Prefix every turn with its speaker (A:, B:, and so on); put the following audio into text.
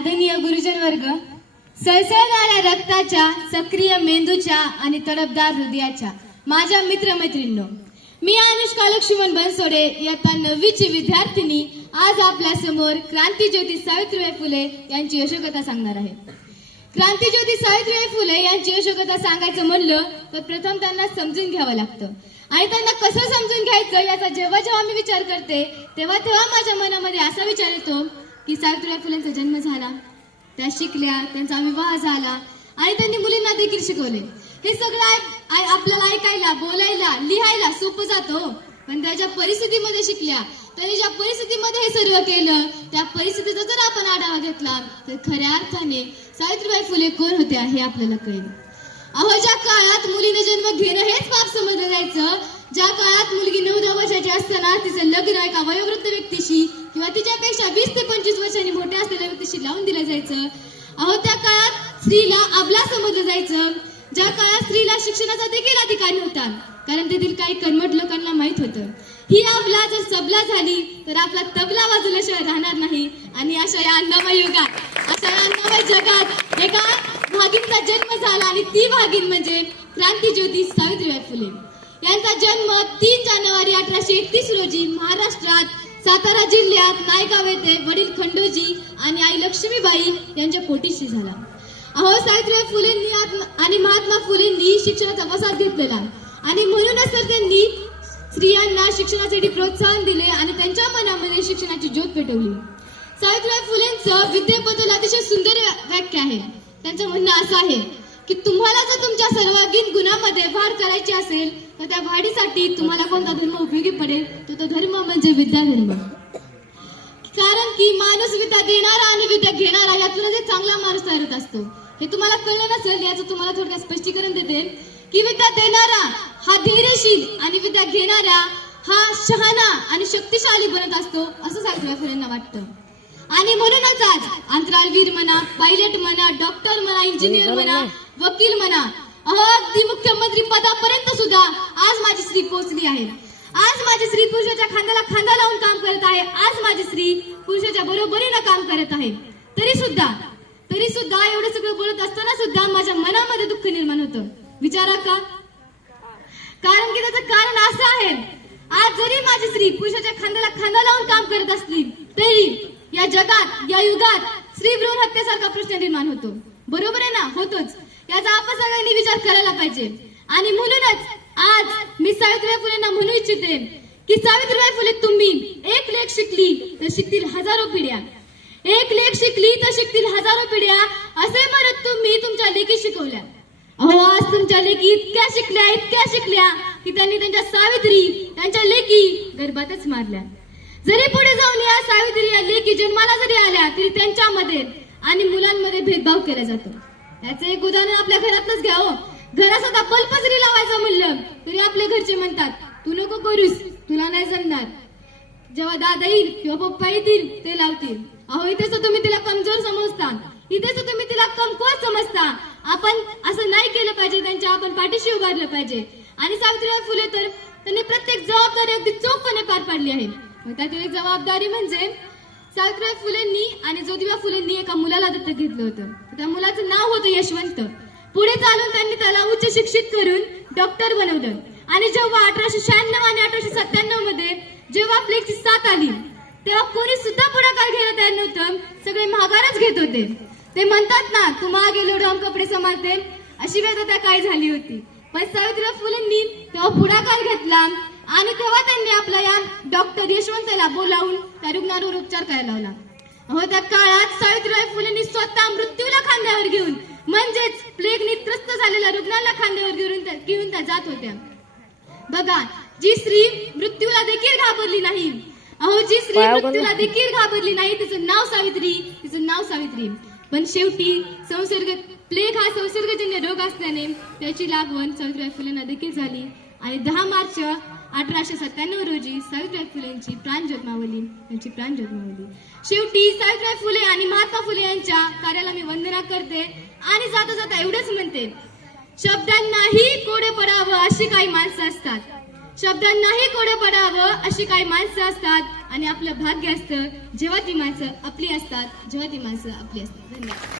A: आदरणीय गुरुजन वर्ग सळसळणाऱ्या रक्ताच्या सक्रिय मेंदूच्या आणि तडपदार हृदयाच्या माझ्या मित्रमैत्रिणींनो मी अनुष्का लक्ष्मण बनसोडे इयत्ता नववीची विद्यार्थिनी आज आपल्यासमोर क्रांतीज्योती सावित्रीबाई फुले यांची यशोकथा सांगणार आहे. क्रांतीज्योती सावित्रीबाई फुले यांची यशोकथा सांगायचं म्हणलं तर प्रथम त्यांना समजून घ्यावं लागतं. आणि त्यांना कसं समजून घ्यायचं याचा जेव्हा जेव्हा मी विचार करते तेव्हा तेव्हा माझ्या मनामध्ये असा विचार येतो की सावित्रीबाई फुलेंचा जन्म झाला. त्या शिकल्या त्यांचा विवाह झाला आणि त्यांनी मुलींना देखील शिकवले. हे सगळं आपल्याला ऐकायला बोलायला लिहायला सोपं जातो हो. पण त्या ज्या परिस्थितीमध्ये शिकल्या त्यांनी ज्या परिस्थितीमध्ये हे सर्व केलं त्या परिस्थितीचा जर आपण आढावा घेतला तर खऱ्या अर्थाने सावित्रीबाई फुले कोण होत्या हे आपल्याला कळेल. अहो ज्या काळात मुलीने जन्म घेणं हेच पाप समजलं जायचं ज्या काळात मुलगी नऊ दहा वर्षाची असताना तिचं लग्न एका वयोवृद्ध तिच्यापेक्षा वीस ते पंचवीस वर्षांनी मोठ्या असलेल्या व्यक्तीशी लावून दिलं जायचं. अहो त्या काळात स्त्रीला अबला समजलं जायचं. ज्या काळात स्त्रीला शिक्षणाचा देखील अधिकार नव्हता कारण तेथील काही कर्मठ लोकांना माहीत होतं. ही अबला जर सबला झाली तर आपला तबला वाजवल्याशिवाय राहणार नाही. आणि अशा या अन्नमय युगात अशा या अन्नमय जगात एका भागींचा जन्म झाला आणि ती भागीन म्हणजे क्रांती ज्योती सावित्रीबाई फुले. यांचा जन्म तीन जानेवारी अठराशे एकतीस रोजी महाराष्ट्रात सातारा जिल्ह्यात नायगाव येथे वडील खंडोजी आणि आई लक्ष्मीबाई यांच्या पोटीशी झाला. अहो सावित्रीबाई फुलेंनी आणि महात्मा फुलेंनी शिक्षणाचा वसाद घेतलेला. आणि म्हणूनच तर त्यांनी स्त्रियांना शिक्षणासाठी प्रोत्साहन दिले आणि त्यांच्या मनामध्ये शिक्षणाची ज्योत पेटवली. सावित्रीबाई फुलेंचं विद्येबद्दल अतिशय सुंदर व्याख्या आहे. त्यांचं म्हणणं असं आहे की तुम्हाला जर तुमच्या सर्वांगीण गुणामध्ये वाढ करायची असेल तर त्या वाढीसाठी तुम्हाला कोणता धर्म उपयोगी पडेल? तर तो धर्म म्हणजे विद्या धर्म कारण की माणूस विद्या देणारा आणि विद्या घेणारा यातूनच एक चांगला माणूस तयार होत असतो हे तुम्हाला कळलं नसेल याचं तुम्हाला थोडक्यात स्पष्टीकरण देते. की विद्या देणारा हा धैर्यशील आणि विद्या घेणारा हा शहाणा आणि शक्तिशाली बनत असतो असं सावित्रीबाई फुलेंना वाटतं. आणि म्हणूनच आज अंतराळवीर म्हणा पायलट म्हणा डॉक्टर म्हणा इंजिनियर म्हणा वकील म्हणा अगदी मुख्यमंत्री पदापर्यंत सुद्धा आज माझी स्त्री पोहोचली आहे. आज माझी स्त्री पुरुषाच्या खांद्याला खांदा लावून काम करत आहे. आज माझी स्त्री पुरुषाच्या बरोबरीनं काम करत आहे. तरी सुद्धा तरी सुद्धा एवढं सगळं बोलत असताना सुद्धा माझ्या मनामध्ये दुःख निर्माण होतं. विचारा का? कारण की त्याचं कारण असं आहे. आज जरी माझी स्त्री पुरुषाच्या खांद्याला खांदा लावून काम करत असली तरी या जगात या युगात स्त्री भ्रूण हत्येसारखा प्रश्न निर्माण होतो. बरोबर आहे ना? होतोच. याचा आपण सगळ्यांनी विचार करायला पाहिजे. आणि म्हणूनच आज मी सावित्रीबाई फुलेंना म्हणू इच्छिते की सावित्रीबाई फुले तुम्ही एक लेख शिकली तर शिकतील हजारो पिढ्या. एक लेख शिकली तर शिकतील हजारो पिढ्या. असे म्हणत तुम्ही तुमच्या लेखी शिकवल्या. अहो आज तुमच्या लेखी इतक्या शिकल्या इतक्या शिकल्या की त्यांनी त्यांच्या सावित्री त्यांच्या लेखी गर्भातच मारल्या. जरी पुढे जाऊन या सावित्री या लेखी जन्माला जरी आल्या तरी त्यांच्यामध्ये आणि मुलांमध्ये भेदभाव केला जातो. याचं एक उदाहरण आपल्या घरातच घ्या हो. घरात स्वतः बल्ब जरी लावायचं म्हणलं तरी आपले घरचे म्हणतात तू नको करूस तुला नाही जमणार. जेव्हा दादा येईल किंवा पप्पा येतील ते लावतील. अहो इथेच तुम्ही तिला कमजोर समजता. इथेच तुम्ही तिला कमकुवत समजता. आपण असं नाही केलं पाहिजे त्यांच्या आपण पाठीशी उभारलं पाहिजे. आणि सावित्रीबाई फुले तर त्यांनी प्रत्येक जबाबदारी अगदी चोखपणे पार पाडली आहे. मग त्यातील एक जबाबदारी म्हणजे सावित्रीबाई फुलेंनी आणि ज्योतिबा फुलेंनी एका मुलाला दत्तक घेतलं होतं. त्या मुलाचं नाव होतं यशवंत. पुढे चालून त्यांनी त्याला उच्च शिक्षित करून डॉक्टर बनवलं. आणि जेव्हा अठराशे शहाण्णव आणि अठराशे सत्त्याण्णवमध्ये जेव्हा आपली साथ आली तेव्हा कोणी सुद्धा पुढाकार घ्यायला तयार नव्हतं. सगळे महागारच घेत होते. ते म्हणतात ना तू मागे लोड कपडे समारते. अशी व्यथा त्या काय झाली होती. पण सावित्रीबाई फुलेंनी तेव्हा पुढाकार घेतला. आणि तेव्हा त्यांनी आपल्या या डॉक्टर यशवंतला बोलावून त्या रुग्णावर उपचार करायला लावला? अहो त्या काळात सावित्रीबाई फुलेंनी स्वतः मृत्यूला खांद्यावर घेऊन म्हणजेच प्लेगनी त्रस्त झालेल्या रुग्णाला खांद्यावर घेऊन घेऊन त्या जात होत्या. बघा जी स्त्री मृत्यूला देखील घाबरली नाही. अहो जी स्त्री मृत्यूला देखील घाबरली नाही तिचं नाव सावित्री तिचं नाव सावित्री. पण शेवटी संसर्ग प्लेग हा संसर्गजन्य रोग असल्याने त्याची लागवण सावित्रीबाई फुलेंना देखील झाली. आणि दहा मार्च अठराशे सत्त्याण्णव रोजी सावित्रीबाई फुलेंची प्राणज्योत मावली यांची प्राणज्योत मावली शेवटी सावित्रीबाई फुले आणि महात्मा फुले यांच्या कार्याला मी वंदना करते आणि जाता जाता एवढंच म्हणते. शब्दांनाही कोडे पडावं अशी काही माणसं असतात. शब्दांनाही कोडं पडावं अशी काही माणसं असतात आणि आपलं भाग्य असतं जेव्हा ती माणसं आपली असतात जेव्हा ती माणसं आपली असतात. धन्यवाद.